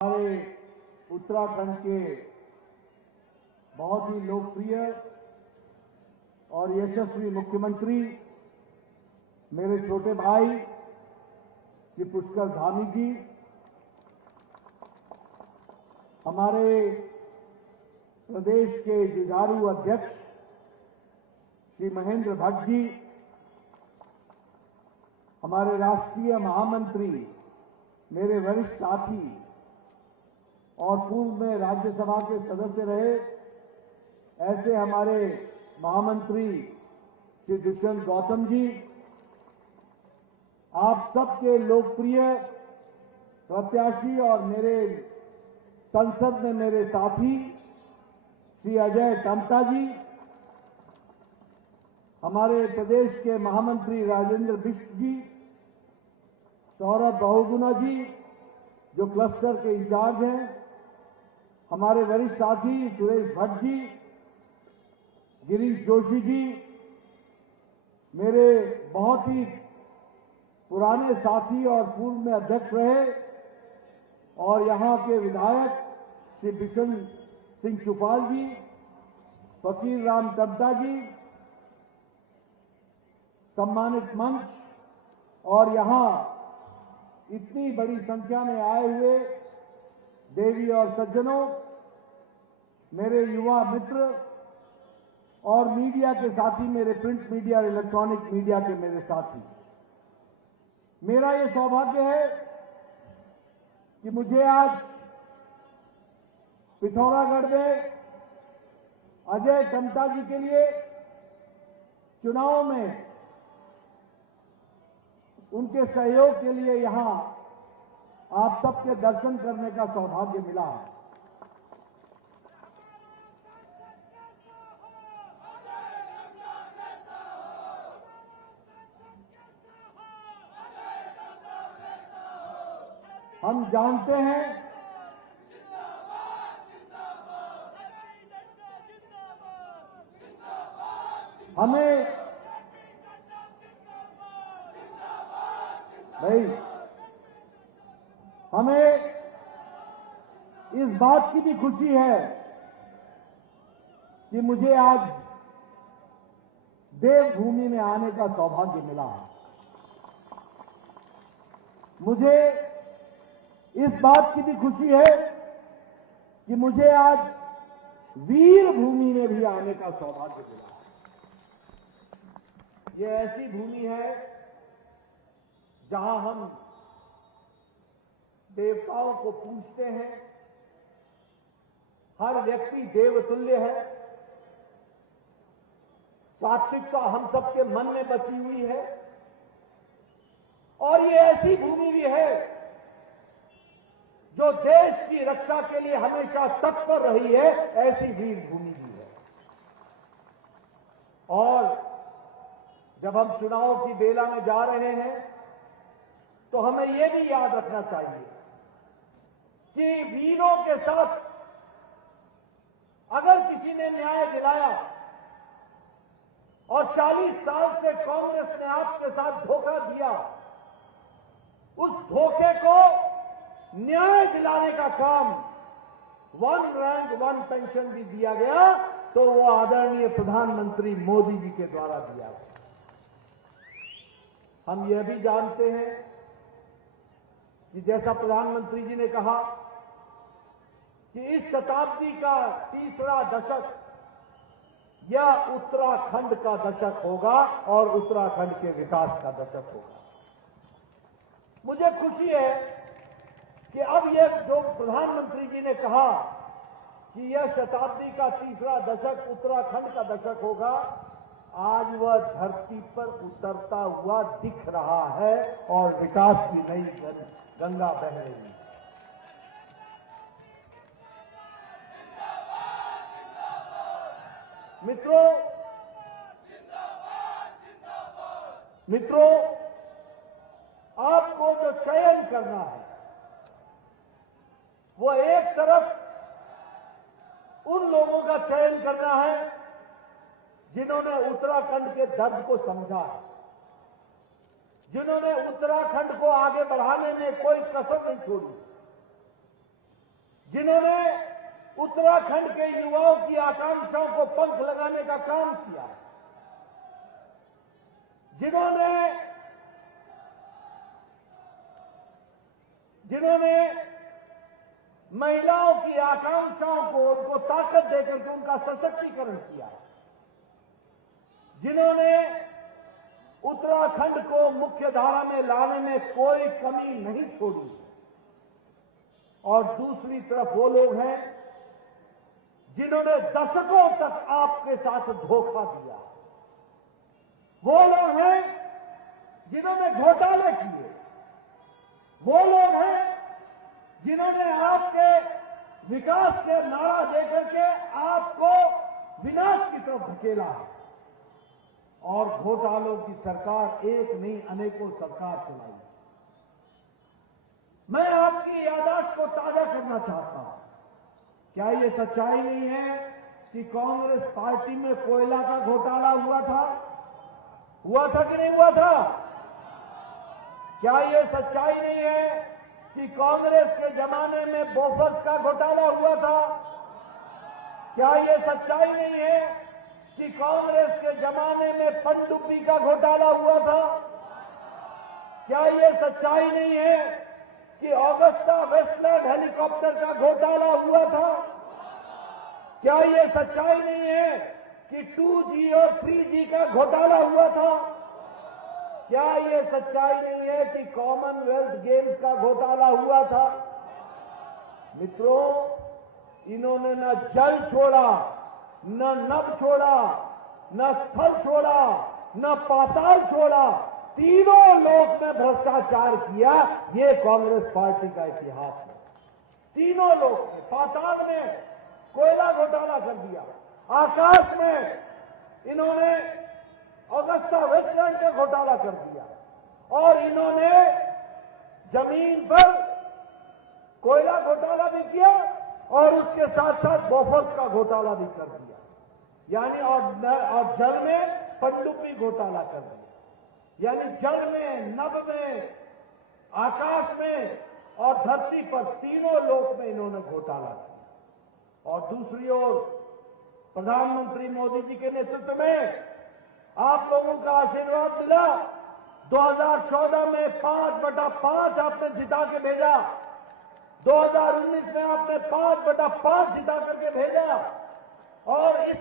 हमारे उत्तराखंड के बहुत ही लोकप्रिय और यशस्वी मुख्यमंत्री मेरे छोटे भाई श्री पुष्कर धामी जी, हमारे प्रदेश के जुझारू अध्यक्ष श्री महेंद्र भट्ट जी, हमारे राष्ट्रीय महामंत्री, मेरे वरिष्ठ साथी और पूर्व में राज्यसभा के सदस्य रहे ऐसे हमारे महामंत्री श्री दुष्यंत गौतम जी, आप सबके लोकप्रिय प्रत्याशी और मेरे संसद में मेरे साथी श्री अजय टम्टा जी, हमारे प्रदेश के महामंत्री राजेंद्र बिष्ट जी, सौरभ बहुगुणा जी जो क्लस्टर के इंचार्ज हैं, हमारे वरिष्ठ साथी सुरेश भट्ट जी, गिरीश जोशी जी, मेरे बहुत ही पुराने साथी और पूर्व में अध्यक्ष रहे और यहां के विधायक श्री बिशन सिंह चुफाल जी, फकीर राम टम्टा जी, सम्मानित मंच और यहां इतनी बड़ी संख्या में आए हुए देवी और सज्जनों, मेरे युवा मित्र और मीडिया के साथी, मेरे प्रिंट मीडिया और इलेक्ट्रॉनिक मीडिया के मेरे साथी, मेरा ये सौभाग्य है कि मुझे आज पिथौरागढ़ में अजय टम्टा जी के लिए चुनाव में उनके सहयोग के लिए यहां आप सबके दर्शन करने का सौभाग्य मिला है। हम जानते हैं हमें इस बात की भी खुशी है कि मुझे आज देवभूमि में आने का सौभाग्य मिला है। मुझे इस बात की भी खुशी है कि मुझे आज वीर भूमि में भी आने का सौभाग्य मिला है। ये ऐसी भूमि है जहां हम देवताओं को पूजते हैं, हर व्यक्ति देवतुल्य है, सात्विकता हम सबके मन में बसी हुई है और ये ऐसी भूमि भी है जो देश की रक्षा के लिए हमेशा तत्पर रही है, ऐसी वीर भूमि भी है। और जब हम चुनाव की बेला में जा रहे हैं तो हमें यह भी याद रखना चाहिए कि वीरों के साथ अगर किसी ने न्याय दिलाया और 40 साल से कांग्रेस ने आपके साथ धोखा दिया, उस धोखे को न्याय दिलाने का काम 1 रैंक 1 पेंशन भी दिया गया तो वो आदरणीय प्रधानमंत्री मोदी जी के द्वारा दिया गया। हम यह भी जानते हैं कि जैसा प्रधानमंत्री जी ने कहा कि इस शताब्दी का तीसरा दशक यह उत्तराखंड का दशक होगा और उत्तराखंड के विकास का दशक होगा। मुझे खुशी है कि अब यह जो प्रधानमंत्री जी ने कहा कि यह शताब्दी का तीसरा दशक उत्तराखंड का दशक होगा, आज वह धरती पर उतरता हुआ दिख रहा है और विकास की नई गंगा बह रही है। मित्रों, आपको जो चयन करना है वो एक तरफ उन लोगों का चयन करना है जिन्होंने उत्तराखंड के दर्द को समझा है, जिन्होंने उत्तराखंड को आगे बढ़ाने में कोई कसर नहीं छोड़ी, जिन्होंने उत्तराखंड के युवाओं की आकांक्षाओं को पंख लगाने का काम किया, जिन्होंने महिलाओं की आकांक्षाओं को उनको ताकत देकर के उनका सशक्तिकरण किया, जिन्होंने उत्तराखंड को मुख्य धारा में लाने में कोई कमी नहीं छोड़ी, और दूसरी तरफ वो लोग हैं जिन्होंने दशकों तक आपके साथ धोखा दिया। वो लोग हैं जिन्होंने घोटाले किए, वो लोग हैं जिन्होंने आपके विकास के नारा देकर के आपको विनाश की तरफ धकेला है, और घोटालों की सरकार एक नहीं अनेकों सरकार चलाई। मैं आपकी याददाश्त को ताजा करना चाहता हूं। क्या ये सच्चाई नहीं है कि कांग्रेस पार्टी में कोयला का घोटाला हुआ था कि नहीं हुआ था? क्या ये सच्चाई नहीं है कि कांग्रेस के जमाने में बोफर्स का घोटाला हुआ था? क्या ये सच्चाई नहीं है कि कांग्रेस के जमाने में पनडुब्बी का घोटाला हुआ था? क्या ये सच्चाई नहीं है कि ऑगस्टा वेस्टलैंड हेलीकॉप्टर का घोटाला हुआ था? क्या ये सच्चाई नहीं है कि 2G और 3G का घोटाला हुआ था? क्या ये सच्चाई नहीं है कि कॉमनवेल्थ गेम्स का घोटाला हुआ था? मित्रों, इन्होंने न जल छोड़ा, न नभ छोड़ा, न स्थल छोड़ा, न पाताल छोड़ा, तीनों लोक में भ्रष्टाचार किया। ये कांग्रेस पार्टी का इतिहास है। तीनों लोक में, पाताल में कोयला घोटाला कर दिया, आकाश में इन्होंने ऑगस्टा वेस्टलैंड का घोटाला कर दिया, और इन्होंने जमीन पर कोयला घोटाला भी किया और उसके साथ साथ बोफर्स का घोटाला भी कर दिया, यानी और जल में पनडुब्बी घोटाला कर दिया। यानी जल में, नभ में, आकाश में और धरती पर तीनों लोक में इन्होंने घोटाला किया। और दूसरी ओर प्रधानमंत्री मोदी जी के नेतृत्व में आप लोगों का आशीर्वाद मिला। 2014 में 5/5 आपने जिता के भेजा, 2019 में आपने 5/5 जिता करके भेजा, और इस